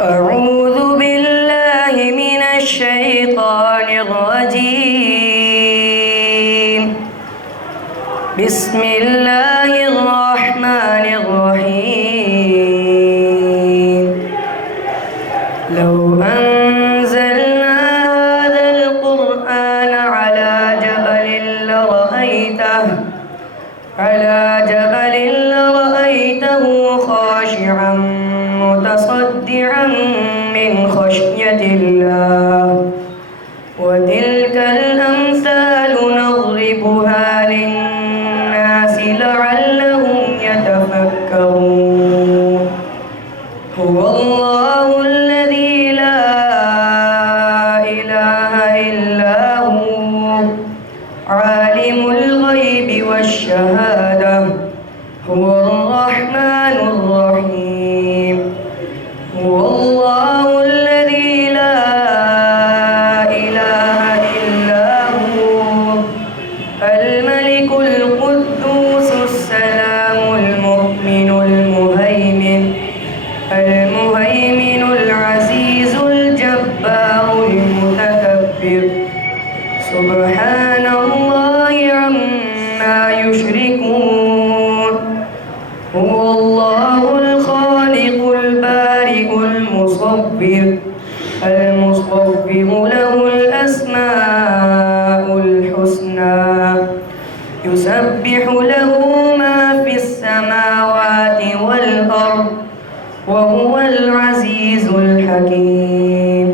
أعوذ بالله من الشيطان الرجيم. بسم الله الرحمن الرحيم. لو أنزلنا هذا القرآن على جبل لرأيته خاشعا متصدعا من خشية الله. وتلك الأمثال نضربها للناس لعلهم يتفكرون. هو الله الذي لا إله إلا هو عالم الغيب والشهادة هو الرحمن الرحيم. هو الله الذي لا إله إلا هو الملك القدوس السلام المؤمن المهيمن العزيز الجبار المتكبر. سبحان الله عما يشركون. هو الله الخالق البارئ المصور له الأسماء الحسنى يسبح له ما في السماوات والأرض وهو العزيز الحكيم.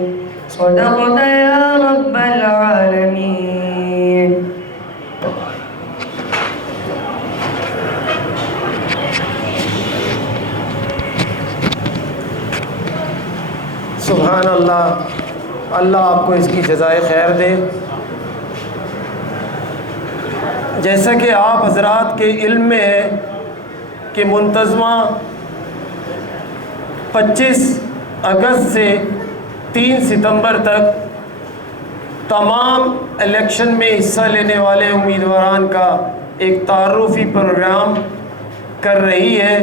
صدقت يا رب العالمين. سبحان اللہ. اللہ آپ کو اس کی جزائے خیر دے. جیسا کہ آپ حضرات کے علم میں ہے کہ منتظمہ 25 اگست سے 3 ستمبر تک تمام الیکشن میں حصہ لینے والے امیدواران کا ایک تعارفی پروگرام کر رہی ہے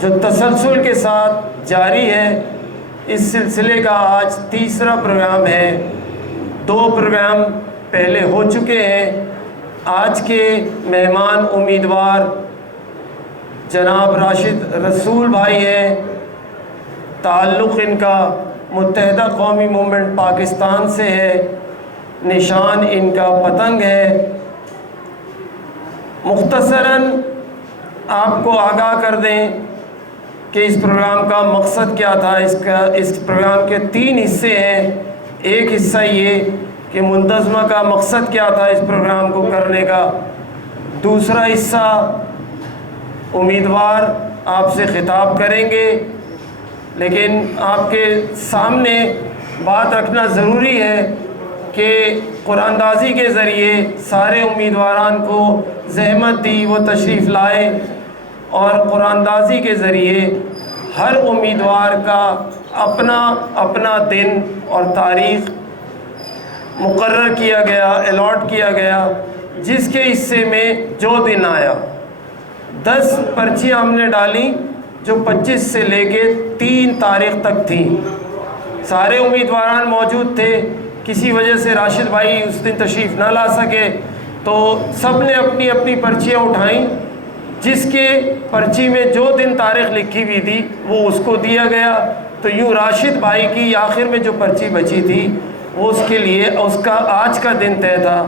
جو تسلسل کے ساتھ جاری ہے. اس سلسلے کا آج تیسرا پروگرام ہے. 2 پروگرام پہلے ہو چکے ہیں. آج کے مہمان امیدوار جناب راشد رسول بھائی ہیں. تعلق ان کا متحدہ قومی موومنٹ پاکستان سے ہے. نشان ان کا پتنگ ہے. مختصراً آپ کو آگاہ کر دیں کہ اس پروگرام کا مقصد کیا تھا. اس پروگرام کے 3 حصے ہیں. ایک حصہ یہ کہ منتظمہ کا مقصد کیا تھا اس پروگرام کو کرنے کا. دوسرا حصہ امیدوار آپ سے خطاب کریں گے، لیکن آپ کے سامنے بات رکھنا ضروری ہے کہ قرآن اندازی کے ذریعے سارے امیدواران کو زحمت دی، وہ تشریف لائے، اور قرآن اندازی کے ذریعے ہر امیدوار کا اپنا دن اور تاریخ مقرر کیا گیا، الاٹ کیا گیا، جس کے حصے میں جو دن آیا. 10 پرچیاں ہم نے ڈالیں جو 25 سے لے کے 3 تاریخ تک تھیں. سارے امیدواران موجود تھے. کسی وجہ سے راشد بھائی اس دن تشریف نہ لا سکے تو سب نے اپنی اپنی پرچیاں اٹھائیں. جس کے پرچی میں جو دن تاریخ لکھی ہوئی تھی وہ اس کو دیا گیا. تو یوں راشد بھائی کی آخر میں جو پرچی بچی تھی وہ اس کے لیے اس کا آج کا دن طے تھا،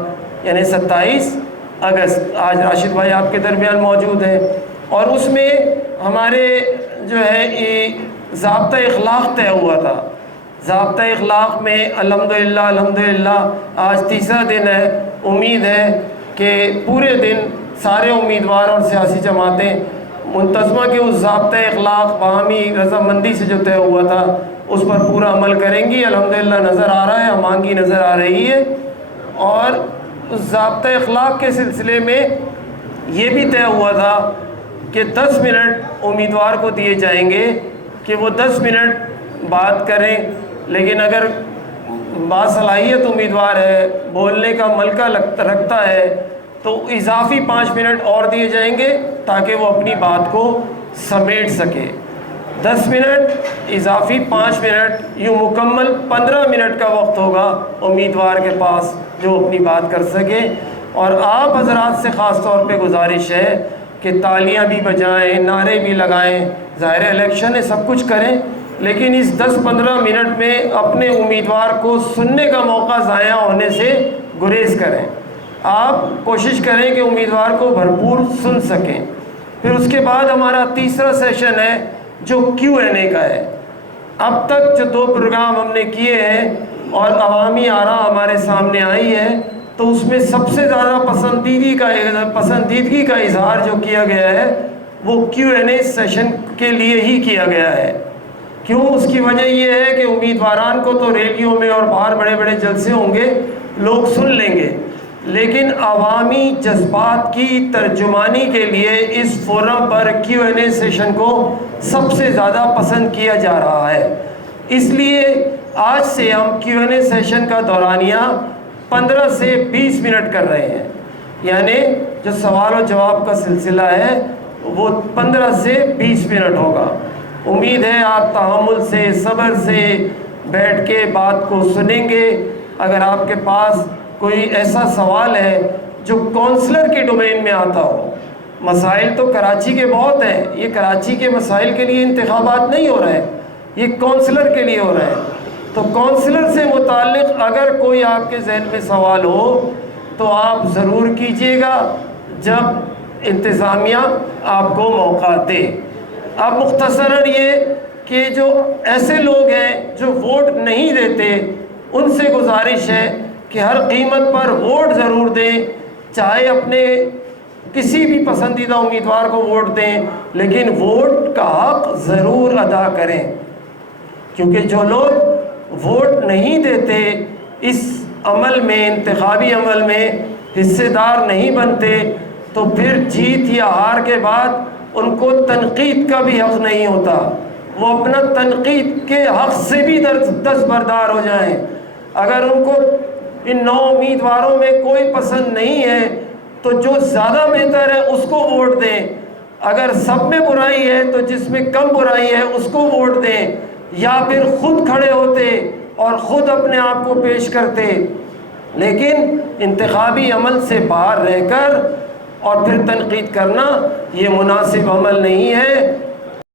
یعنی 27 اگست. آج راشد بھائی آپ کے درمیان موجود ہیں، اور اس میں ہمارے جو ہے یہ ضابطہ اخلاق طے ہوا تھا. ضابطہ اخلاق میں الحمدللہ آج تیسرا دن ہے. امید ہے کہ پورے دن سارے امیدوار اور سیاسی جماعتیں منتظمہ کے اس ضابطۂ اخلاق باہمی رضامندی سے جو طے ہوا تھا اس پر پورا عمل کریں گی. الحمدللہ نظر آ رہا ہے، ہمانگی نظر آ رہی ہے. اور اس ضابطۂ اخلاق کے سلسلے میں یہ بھی طے ہوا تھا کہ 10 منٹ امیدوار کو دیے جائیں گے کہ وہ 10 منٹ بات کریں، لیکن اگر باصلاحیت امیدوار ہے، بولنے کا ملکہ رکھتا ہے، تو اضافی 5 منٹ اور دیے جائیں گے تاکہ وہ اپنی بات کو سمیٹ سکے. 10 منٹ اضافی 5 منٹ، یوں مکمل 15 منٹ کا وقت ہوگا امیدوار کے پاس جو اپنی بات کر سکے۔ اور آپ حضرات سے خاص طور پہ گزارش ہے کہ تالیاں بھی بجائیں، نعرے بھی لگائیں، ظاہر الیکشن ہے سب کچھ کریں، لیکن اس 10-15 منٹ میں اپنے امیدوار کو سننے کا موقع ضائع ہونے سے گریز کریں۔ آپ کوشش کریں کہ امیدوار کو بھرپور سن سکیں۔ پھر اس کے بعد ہمارا تیسرا سیشن ہے جو Q&A کا ہے۔ اب تک جو 2 پروگرام ہم نے کیے ہیں اور عوامی آراء ہمارے سامنے آئی ہے، تو اس میں سب سے زیادہ پسندیدگی کا اظہار جو کیا گیا ہے وہ Q&A سیشن کے لیے ہی کیا گیا ہے۔ کیوں؟ اس کی وجہ یہ ہے کہ امیدواران کو تو ریلیوں میں اور باہر بڑے بڑے جلسے ہوں گے، لوگ سن لیں گے، لیکن عوامی جذبات کی ترجمانی کے لیے اس فورم پر Q&A سیشن کو سب سے زیادہ پسند کیا جا رہا ہے۔ اس لیے آج سے ہم Q&A سیشن کا دورانیہ 15 سے 20 منٹ کر رہے ہیں، یعنی جو سوال و جواب کا سلسلہ ہے وہ 15 سے 20 منٹ ہوگا۔ امید ہے آپ تحمل سے، صبر سے بیٹھ کے بات کو سنیں گے۔ اگر آپ کے پاس کوئی ایسا سوال ہے جو کونسلر کے ڈومین میں آتا ہو، مسائل تو کراچی کے بہت ہیں، یہ کراچی کے مسائل کے لیے انتخابات نہیں ہو رہے، یہ کونسلر کے لیے ہو رہے ہیں، تو کونسلر سے متعلق اگر کوئی آپ کے ذہن میں سوال ہو تو آپ ضرور کیجیے گا جب انتظامیہ آپ کو موقع دے۔ اب مختصراً یہ کہ جو ایسے لوگ ہیں جو ووٹ نہیں دیتے، ان سے گزارش ہے کہ ہر قیمت پر ووٹ ضرور دیں، چاہے اپنے کسی بھی پسندیدہ امیدوار کو ووٹ دیں، لیکن ووٹ کا حق ضرور ادا کریں، کیونکہ جو لوگ ووٹ نہیں دیتے اس عمل میں، انتخابی عمل میں حصے دار نہیں بنتے، تو پھر جیت یا ہار کے بعد ان کو تنقید کا بھی حق نہیں ہوتا، وہ اپنا تنقید کے حق سے بھی دستبردار ہو جائیں۔ اگر ان کو ان 9 امیدواروں میں کوئی پسند نہیں ہے تو جو زیادہ بہتر ہے اس کو ووٹ دیں، اگر سب میں برائی ہے تو جس میں کم برائی ہے اس کو ووٹ دیں، یا پھر خود کھڑے ہوتے اور خود اپنے آپ کو پیش کرتے۔ لیکن انتخابی عمل سے باہر رہ کر اور پھر تنقید کرنا یہ مناسب عمل نہیں ہے۔